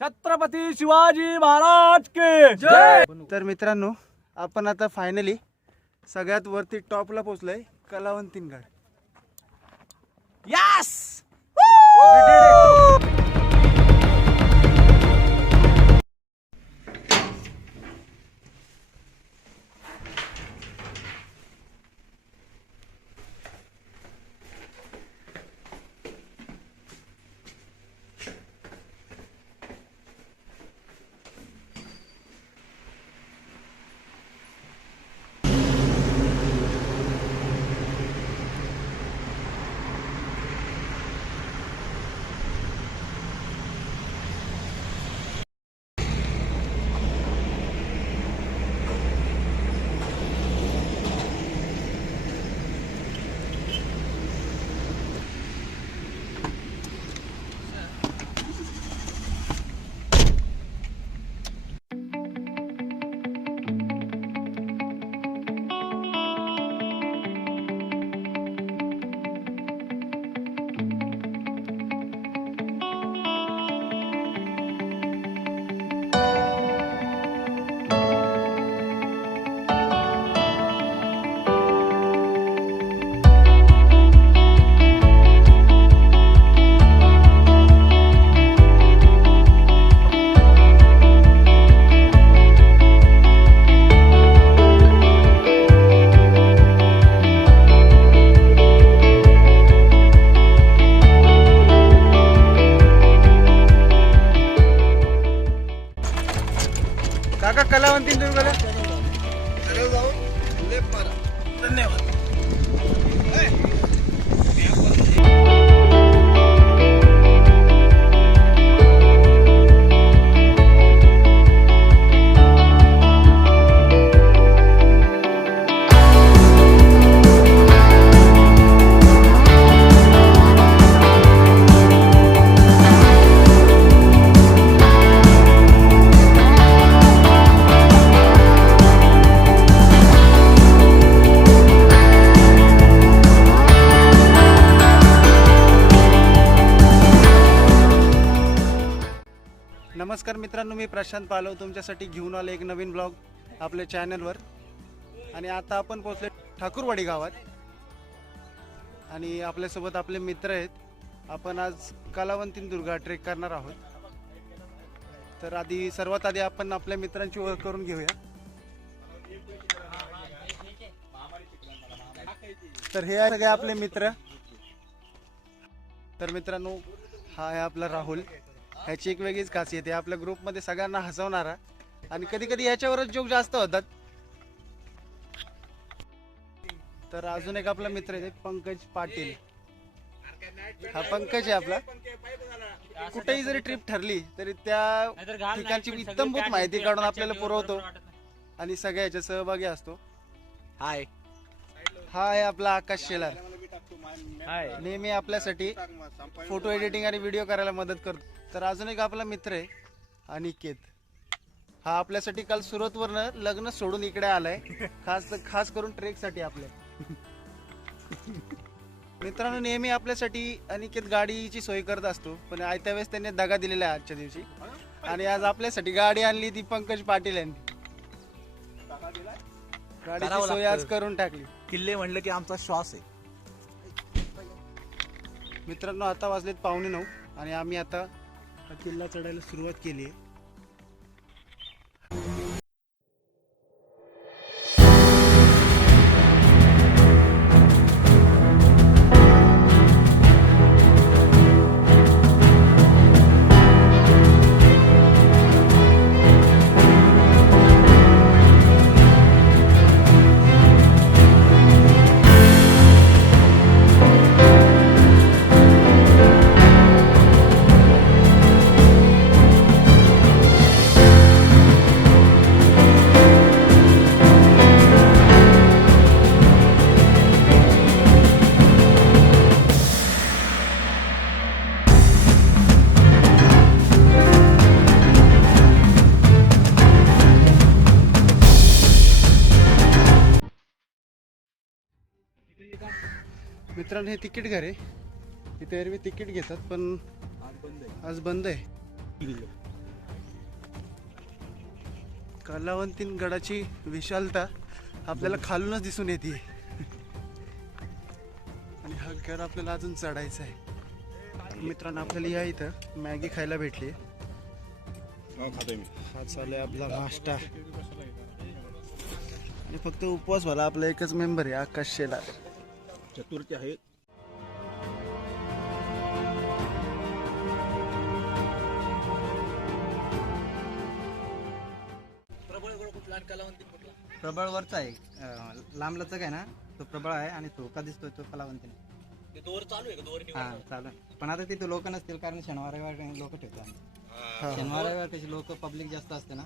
छत्रपती शिवाजी महाराज के जय। तर मित्रांनो, आपण आता फायनली सगळ्यात वरती टॉपला पोहोचलोय, कलावंतीनगड. यस काका, कलावंतीनगडला धन्यवाद. नमस्कार मित्रांनो, मी प्रशांत पालव तुमच्यासाठी घेऊन आलो एक नवीन ब्लॉग आपल्या चॅनलवर. आणि आता आपण पोहोचले ठाकूरवाडी गावात आणि आपल्यासोबत आपले मित्र आहेत. आपण आज कलावंतीनदुर्गा ट्रेक करणार आहोत. तर सर्वात आधी आपण आपल्या मित्रांची ओळख करून घेऊया. तर हे आहे सगळे आपले मित्र. तर मित्रांनो, हा आहे आपला राहुल. ह्याची एक वेगळीच खासियत आहे, आपल्या ग्रुपमध्ये सगळ्यांना हसवणारा आणि कधी कधी याच्यावरच जोक जास्त होतात. तर अजून एक आपला मित्र आहे पंकज पाटील. हा पंकज आहे आपला. कुठेही जरी ट्रिप ठरली तरी त्या ठिकाणची इत्तमभूत माहिती काढून आपल्याला पुरवतो आणि सगळ्या ह्याच्या सहभागी असतो. हाय. हा आहे आपला आकाश शेलार. हाय. नेहमी आपल्यासाठी फोटो एडिटिंग आणि व्हिडिओ करायला मदत करतो. तर अजून एक आपला मित्र आहे अनिकेत. हा आपल्यासाठी काल सुरतवरनं लग्न सोडून इकडे आलाय, खास करून ट्रेकसाठी आपल्या. मित्रांनो, नेहमी आपल्यासाठी अनिकेत गाडीची सोय करत असतो, पण आयत्या वेळेस त्यांनी दगा दिलेला आहे आजच्या दिवशी. आणि आज आपल्यासाठी गाडी आणली ती पंकज पाटील यांनी. गाडीची सोय आज करून टाकली. किल्ले म्हणलं की आमचा श्वास आहे. मित्रांनो, आता वाजलेत 8:45 आणि आम्ही आता हा किल्ला चढायला सुरुवात केली आहे. मित्रांनो, हे तिकीट घर आहे. इथे एरवी तिकीट घेतात पण आज बंद आहे. कलावंतीन गडाची विशालता आपल्याला खालूनच दिसून येते आणि हा गड आपल्याला अजून चढायचा आहे. मित्रांनो आपल्याला या इथं मॅगी खायला भेटली. हा चालू आहे आपला नाश्ता आणि फक्त उपवास झाला आपला एकच मेंबर आहे आकाश शेलार. चतुर्थी आहे. प्रबळवरचा आहे, लांब लचक आहे ना तो प्रबळ आहे आणि तो का दिसतोय तो कलावंतीने. चालू आहे हा चालू आहे. पण आता तिथे लोक नसतील कारण शनिवार रविवार लोक ठेवतात. शनिवार रविवार कशी लोक पब्लिक जास्त असते ना.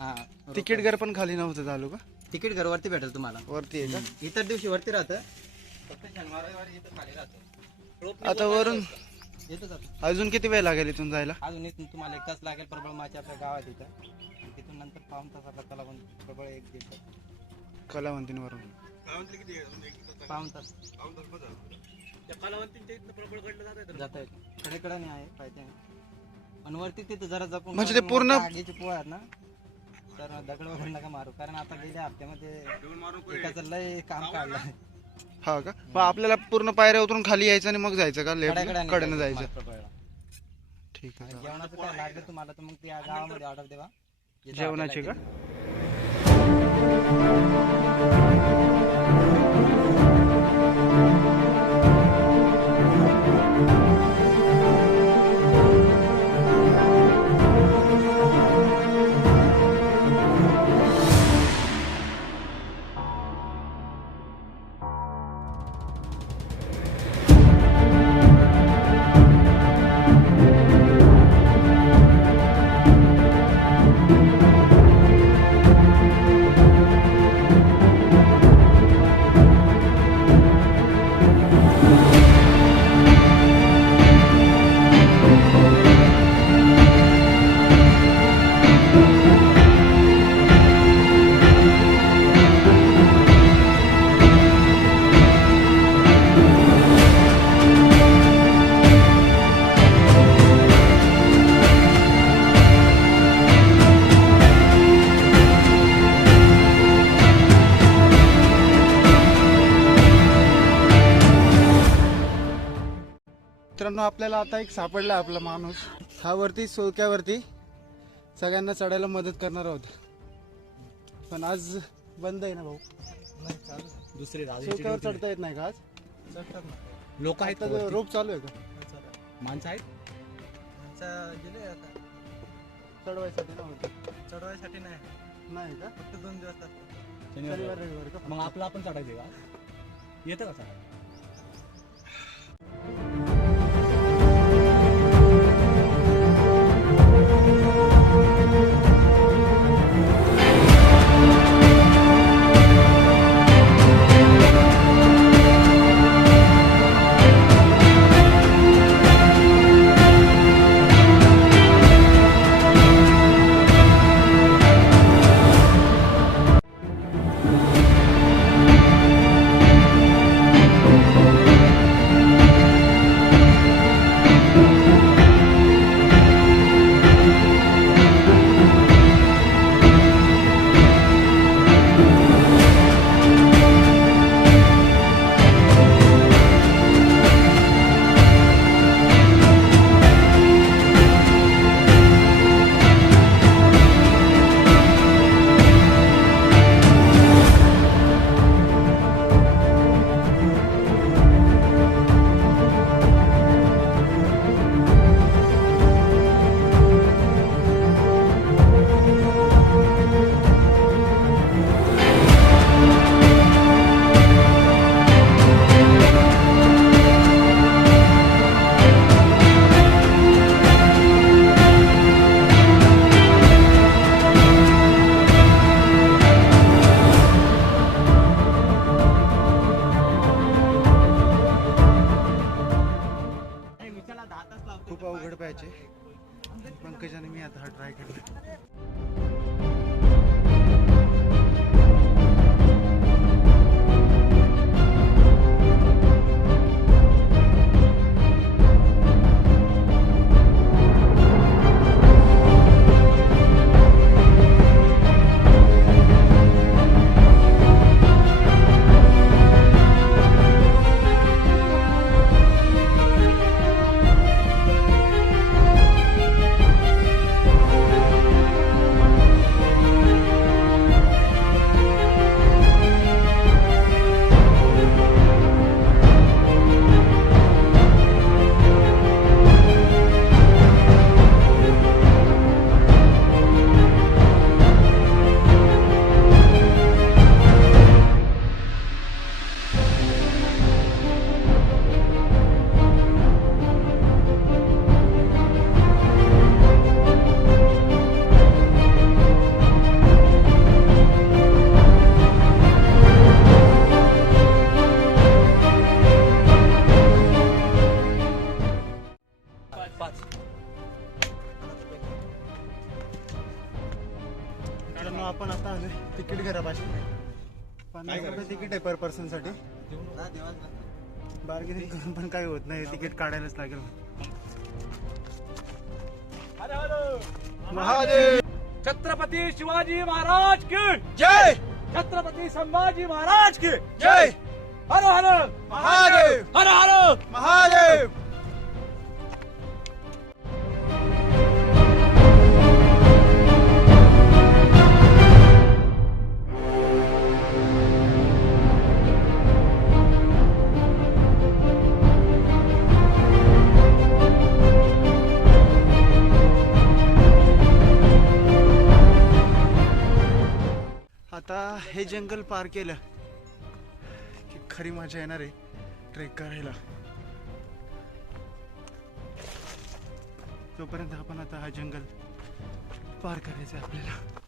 हा तिकीट घर पण खाली नव्हतं चालू का? तिकीट घर वरती भेटेल तुम्हाला. वरती आहे का? इतर दिवशी वरती राहतं, फक्त शनिवार रविवार इथं खाली राहतं. आता वरून येतो जातो. अजून किती वेळ लागेल इथून जायला? अजून इथून तुम्हाला 1 तास लागेल. प्रबळ माची आपल्या गावात इथं. तिथून नंतर पाऊण तास आपला कलावंत प्रबळ 1 दीड तास. कलावंतींवरून पाऊण तास जाता येतं. कडेकडे नाही आहे पायथ्याने. पण वरती तिथं जरा जपून, म्हणजे ते पूर्ण आगीचे पोळ आहेत ना, तर दगड वगैरे नका मारू कारण आता गेल्या हप्त्यामध्ये एकाचं लय काम काढलं. हा का? मग आपल्याला पूर्ण पायऱ्या उतरून खाली यायचं आणि मग जायचं का? कडेकडे कडेनं जायचं. प्रबळला. ठीक आहे. जेवणाचं काय लागलं तुम्हाला तर मग त्या गावामध्ये ऑर्डर देवा. जिथं जेवणाची का? मित्रांनो आपल्याला आता एक सापडला आपला माणूस. हा वरती सोक्यावरती सगळ्यांना चढायला मदत करणार आहोत. पण आज बंद आहे ना भाऊ? दुसरे सोक्यावर चढता येत नाही का आज? लोक आहेत आता रोप चालू आहे का? माणसं आहेत. चढवायसाठी ना होतं? चढवायसाठी नाही, नाही का? फक्त 2 दिवस असतात. शनिवार रविवार का? मग आपलं आपण चढायचं का? येतं का चढायला? खूप अवघड पाहिजे. पंकजाने मी आता हा ट्राय केला. मित्रांनो आपण आता आलोय तिकीट घरापाशी 50 रुपये तिकीट आहे पर पर्सन साठी. बार्गेनिंग करून पण काही होत नाही, तिकीट काढायलाच लागेल. महादेव. छत्रपती शिवाजी महाराज की जय. छत्रपती संभाजी महाराज की जय. हर हर महादेव. हर हर महादेव. आता हे जंगल पार केलं की खरी मजा येणार आहे ट्रेक करायला. तोपर्यंत आपण आता हा जंगल पार करायचं आहे आपल्याला.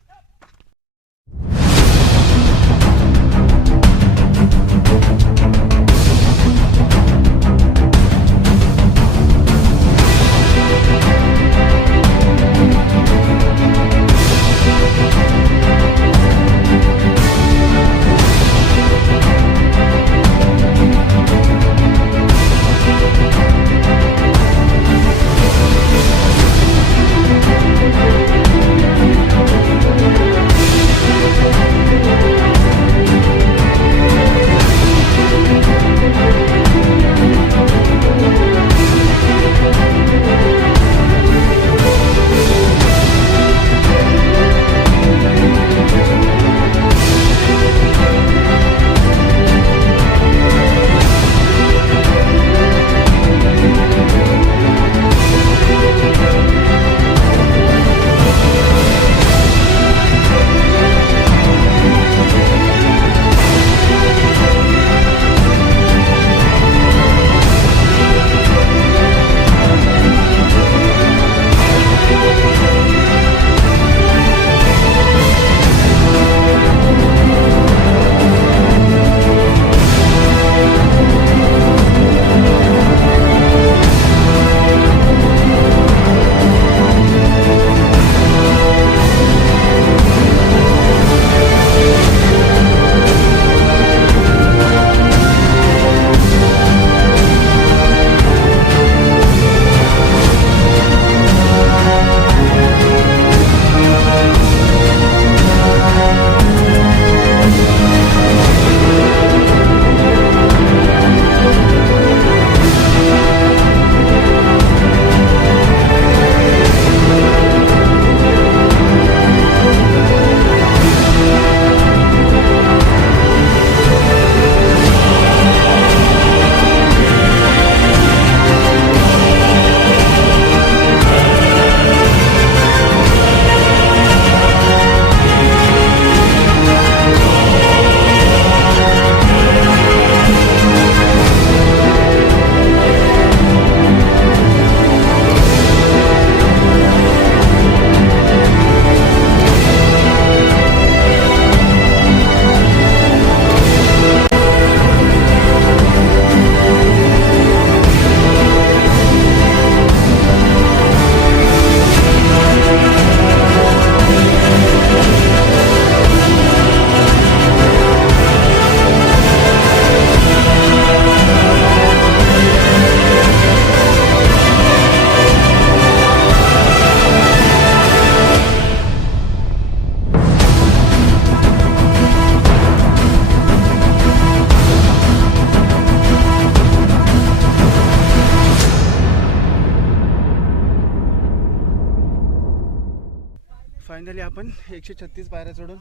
फायनली आपण 136 पायऱ्या चढून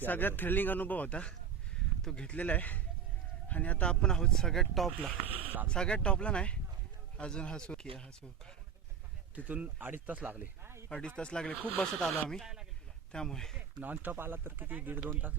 सगळ्यात थ्रिलिंग अनुभव होता तो घेतलेला आहे. आणि आता आपण आहोत सगळ्यात टॉपला नाही अजून हा तिथून 2.5 तास लागले. 2.5 तास लागले. खूप बसत आलो आम्ही, त्यामुळे नॉनस्टॉप आला तर किती 1.5-2 तास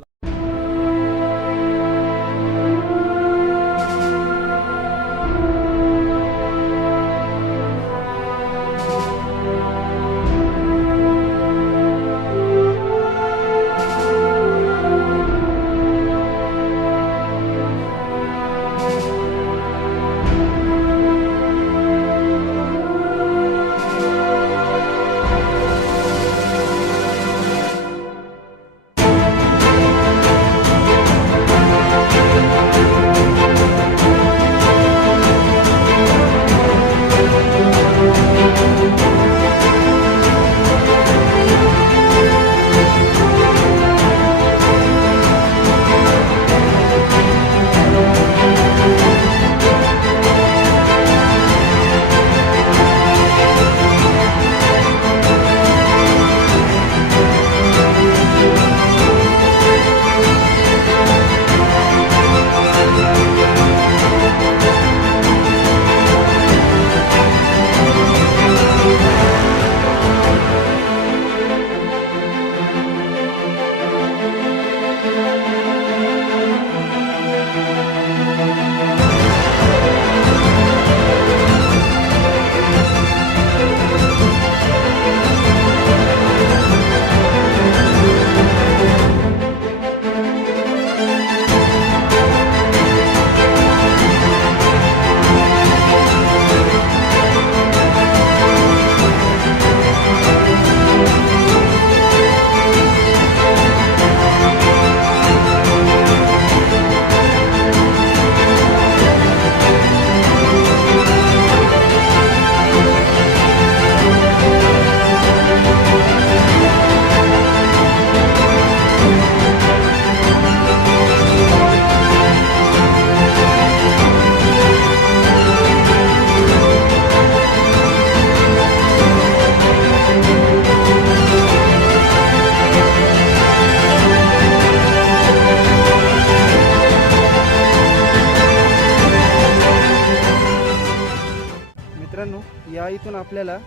पासून आपल्याला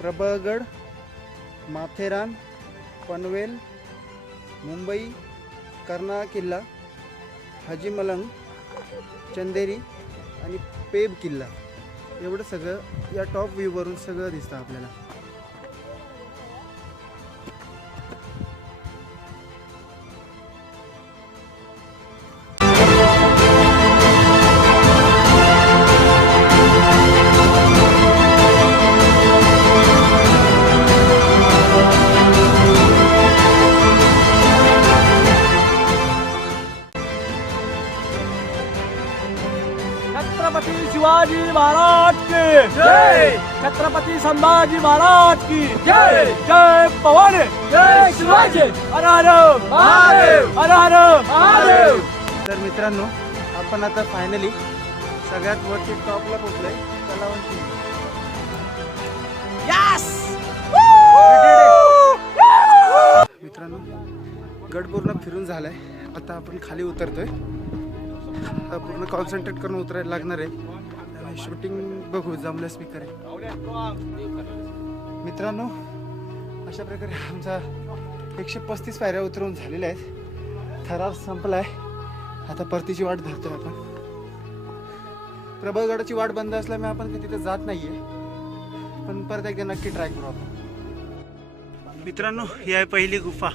प्रबळगड, माथेरान, पनवेल, मुंबई, कर्नाळा किल्ला, हाजी मलंग, चंदेरी आणि पेब किल्ला एवढं सगळं या टॉप व्ह्यूवरून सगळं दिसतं आपल्याला. छत्रपति शिवाजी महाराज की जय. छत्रपति संभाजी महाराज की जय. जय पवन, जय शिवाजी. हर हर महादेव, हर हर महादेव. तर मित्रांनो, आपण आता फायनली सगळ्यात वरती टॉपला पोहोचलोय. तलावांची मित्रांनो, गड पूर्ण फिरून झालाय. आता आपण खाली उतरतोय. आता पूर्ण कॉन्सन्ट्रेट करून उतरायला लागणार आहे. शूटिंग बघू जमलं स्पीकर आहे. मित्रांनो, अशा प्रकारे आमचा 135 पायऱ्या उतरवून झालेल्या आहेत. थरार संपलाय. आता परतीची वाट धरतोय आपण. प्रबळगडाची वाट बंद असल्यामुळे आपण तिथे जात नाहीये, पण परत एकदा नक्की ट्राय करू आपण. मित्रांनो, ही आहे पहिली गुफा.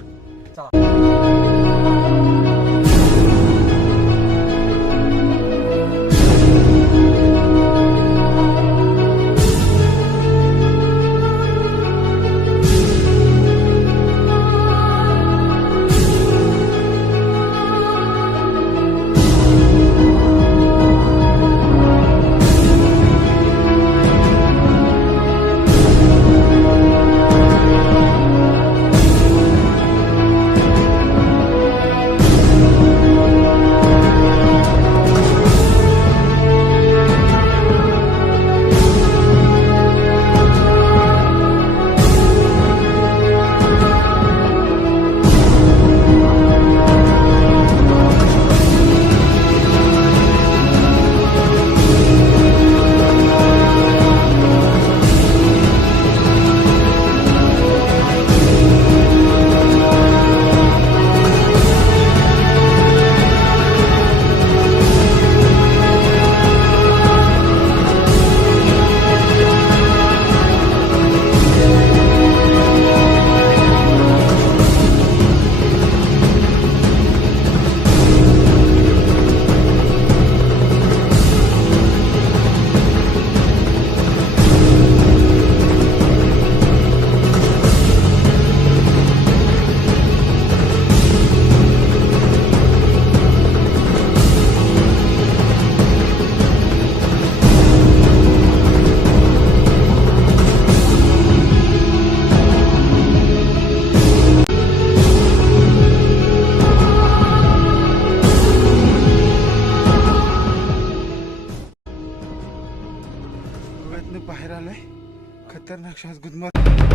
बाहेर आलोय. खतरनाक श्वास गुदमर.